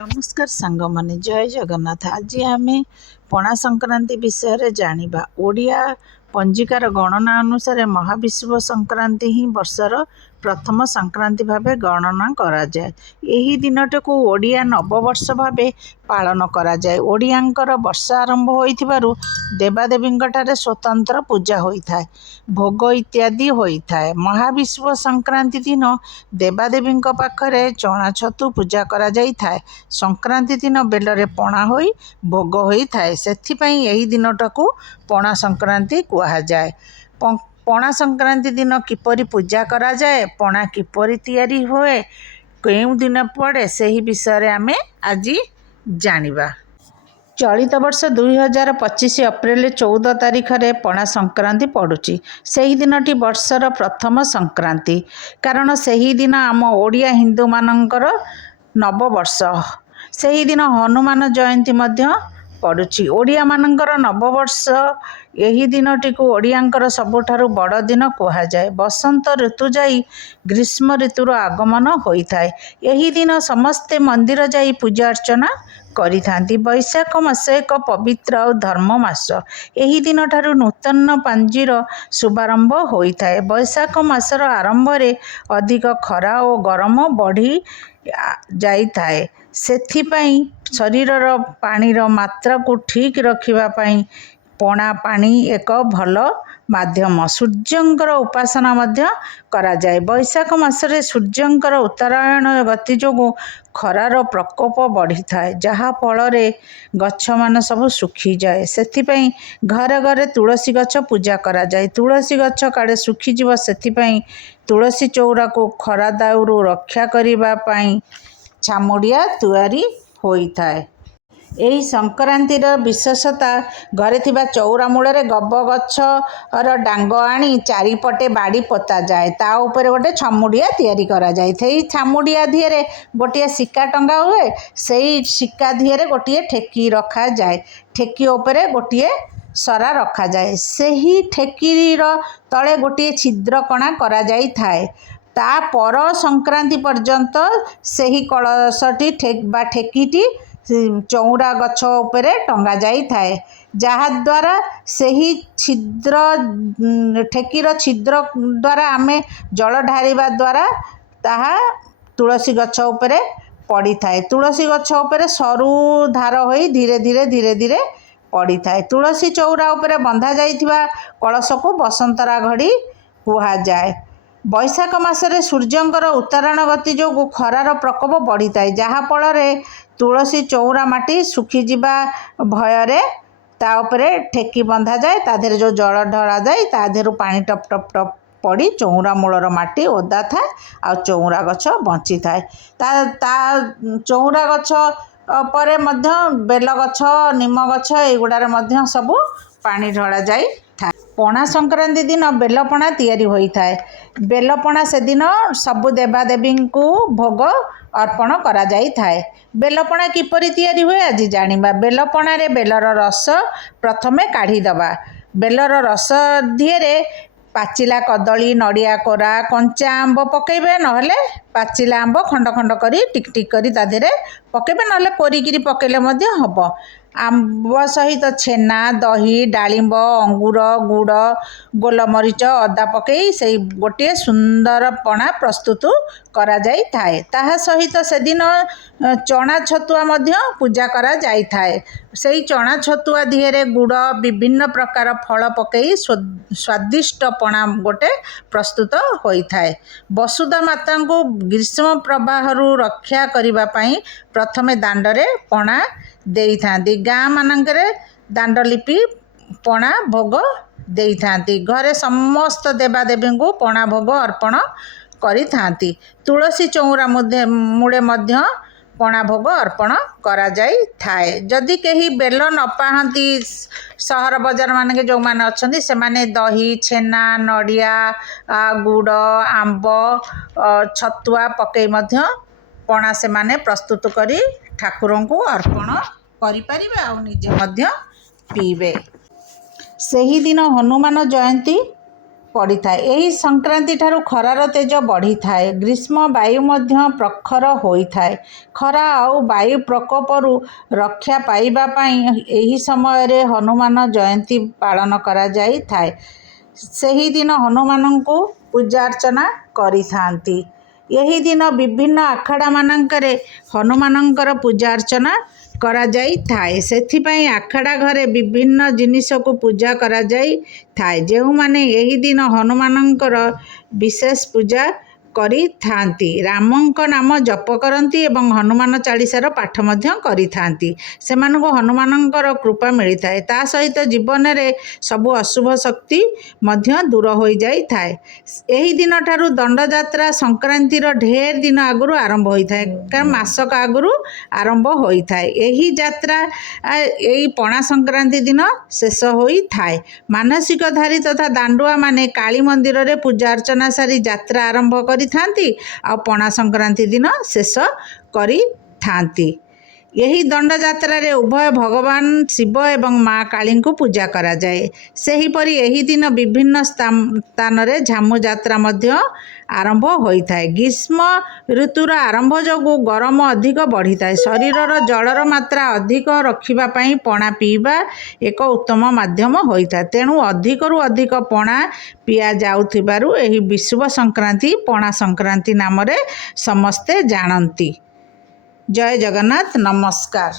नमस्कार सांग माने जय जगन्नाथ। आज आम पणा संक्रांति विषय जानिबा। ओडिया पंजिकार गणना अनुसार महाविषुव संक्रांति ही वर्षर प्रथम संक्रांति भावे गणना करा जाए। एही दिनटी को ओडिया नववर्ष भावे पालन करा जाए। ओडियांकर वर्ष आरंभ होइथिबारु देवादेवींकठारे स्वतंत्र पूजा होइथाए, भोग इत्यादि होइथाए। महाविषुव संक्रांति दिन देवादेवींक पाखरे चणा छतु पूजा करा जाइथाए। संक्रांति दिन बेलरे पणा होई भोग होइथाए, सेथिपई एही दिनटाकू पणा संक्रांति कुहा जाए। पणा संक्रांति दिन किपरि पूजा करा जाए, पणा किपरि तैयारी होए, केउं दिन पड़े, सेही विषय आमे आज जानिबा। चलित वर्ष 2025 अप्रैल 14 तारिख रे पणा संक्रांति पड़ुची। सेही दिनटी वर्षर प्रथम संक्रांति, कारण सेही दिन आम ओडिया हिंदू मानकर नववर्ष। सेही दिन हनुमान जयंती मध्य पड़ुची। ओडिया मानकर नववर्ष यही दिनटी को ओडियांकर सबुठारु बड़ दिन कुहा जाए। बसंत ऋतु जाई ग्रीष्म ऋतुर आगमन होइथाए। यही दिन समस्ते मंदिर जाई पूजा अर्चना करिथांती। वैशाख मास एक पवित्र और धर्म मास। यही दिन ठारु नूतन पांजीर शुभारंभ होइथाए। वैशाख मासर आरंभ रे अधिक खरा और गरम बढ़ी जाइथाए। सेथिपई शरीरर पानीर मात्रा को ठीक रखिबा पई पणा पानी एक भल माध्यम। सूर्यंकर उपासना मध्य करा जाए। वैशाख मासरे सूर्यंकर उत्तरायण गति जोगु खरार प्रकोप बढ़ी थाए, जहा फल रे गछ मान सब सुखी जाए। सेथिपई घरे घरे तुलसी गछ पूजा करा जाए। तुलसी गछ काड़े सुखी जीव, सेथिपई तुलसी चौरा को खरा दाउरु रक्षा करिबा पई छामुड़िया तैयारी होइथाए। एही संक्रांतिर विशेषता घरे थिबा चौरा मूଳରେ गब गछर डांग आनी चारिपटे बाड़ी पोता जाए। ता ऊपर गोटे छमुड़िया तैयारी करा जाए। सेही छमुड़िया दिहरे गोटे सिक्का टंगा हुए। सेही सिक्का दिहरे गोटे ठेकी रखा जाए। ठेकी ऊपर गोटे सरा रखा जाए। सेही ठेकीर तले गोटे छिद्र कणा करा जाई थाए। ता पर संक्रांति पर्यंत सेही कलशटी ठेकीटी चौरा गछ उपरे टंगा जाई थाए, जहा द्वारा सेही छिद्र ठेकीर छिद्र द्वारा आमे जल ढारिबा द्वारा ताहा तुलसी गछ उपरे पड़ी थाए। तुलसी गछ उपरे सरू धार होई धीरे धीरे धीरे धीरे पड़ी थाए। तुलसी चौरा उपरे बंधा जाइथिबा कलश को बसंतरा घड़ी कुहा जाए। वैशाख मासरे सूर्यंकर उत्तरायण गति जो खरार प्रकोप बढ़ी थाए, जहा फल रे तुलसी चौरा माटी सुखी जीवा भୟରେ ता उपरे ठेकी बंधा जाए। ता देहरे जो जल ढला जाए, ता देहरु पानी टप टप टप पड़ी चौरा मूलर माटी ओदा थाए आ चौरा गछ बंची थाए। ता चौरा गछ परे मध्य बेल गछ निम गछ एगुड़ारे मध्य सबु पानी ढला जाए। पणा संक्रांति दिन बेलपणा तैयारी होइथाए। बेलपणा से दिन सबु देवादेवी को भोग अर्पण करा जाई थाए। बेलपणा किपरि तैयारी हुए आज जानिबा। बेलपणा रे बेलर रस प्रथमे काढ़ी दबा। बेलर रस दिहरे पाचिला कदली, नड़िया कोरा, कंचा आंब पकेबे, नहले पाचिला आंब खंड खंड करी टिक टिक करी ता देहरे पकेबे, नहले कोरिकिरी पकेले मध्य हबो। आंब सहित छेना, दही, डालिंब, अंगूर, गुड़, गोलमरीच, अदा पकई से गोटे सुंदर पणा प्रस्तुत करा जाई थाए। ताहा सहित से दिन चना छतुआ मध्य पूजा करा जाई थाए। सेही चना छतुआ दिहरे गुड़ विभिन्न प्रकार फल पकई स्वादिष्ट पणा गोटे प्रस्तुत होई थाए। वसुधा माता को ग्रीष्म प्रवाहरु रक्षा करिबा पई प्रथमे दांडरे पणा देई थांती। गाँ मानकरे दांड लिपि पणा भोग देई थांती। घरे समस्त देवादेवी को पणा भोग अर्पण करी थांती। तुलसी चौरा मूळे मध्य पणा भोग अर्पण करा जाई थाए। जदि केही बेल न पाहती सहर बजार मानके जो माने अछंती से माने दही, छेना, नड़िया, गुड़, आंब, छतुआ पकई मध्य पणा से माने प्रस्तुत करी ठाकुरों को अर्पण करि परिबे आ निजे मध्य पीबे। सेही दिन हनुमान जयंती पड़िथाए। एही संक्रांति ठारू खरार तेज बढ़िथाए। ग्रीष्म वायु मध्य प्रखर होइथाए। खरा आउ वायु प्रकोपरू रक्षा पाइबा पई एही समय रे हनुमान जयंती पालन करा जाइथाए। सेही दिन हनुमानंकु पूजा अर्चना करिथांती। यही दिन विभिन्न आखड़ा मानंकरे हनुमानंकर पूजा अर्चना करा जाई थाए। सेथिपाई आखड़ा घरे विभिन्न जिनिस को पूजा करा जाई थाए। जेउ माने यही दिन हनुमानंकर विशेष पूजा करी थांती। रामंक नाम जप करती एवं हनुमान चालीसार पाठ मध्य करी थांती। सेमानकु हनुमानंकर कृपा मिलिथाए। ता सहित जीवन रे सबु अशुभ शक्ति मध्य दूर होई जाई थाए। एही दिन ठारू दंड यात्रा संक्रांतिर ढेर दिन आगुरु आरंभ होई थाए। कारण मासक आगुरु आरंभ होई थाए। एही यात्रा एही पणा संक्रांति दिन शेष होई थाए। मानसिक धारी तथा दांडुआ माने काली मंदिर रे पूजा अर्चना सारी यात्रा आरंभ करी थांती आ पणा संक्रांति दिन शेष करी थांती। यही दंड यात्रा रे उभय भगवान शिव एवं माँ काली को पूजा करा जाए। सेहीपरि एही दिन विभिन्न स्थान रे झामु यात्रा मध्य आरंभ होई थाए। ग्रीष्म ऋतुर आरंभ जोगु गरम अधिक बढ़ी थाए। शरीरर जलर मात्रा अधिक रखिबा पई पणा पीबा एक उत्तम माध्यम होई थाए। तेणु अधिकरु अधिक पणा पिया जाउथिबारु एही विषुव संक्रांति पणा संक्रांति नाम रे समस्ते जानती। जय जगन्नाथ। नमस्कार।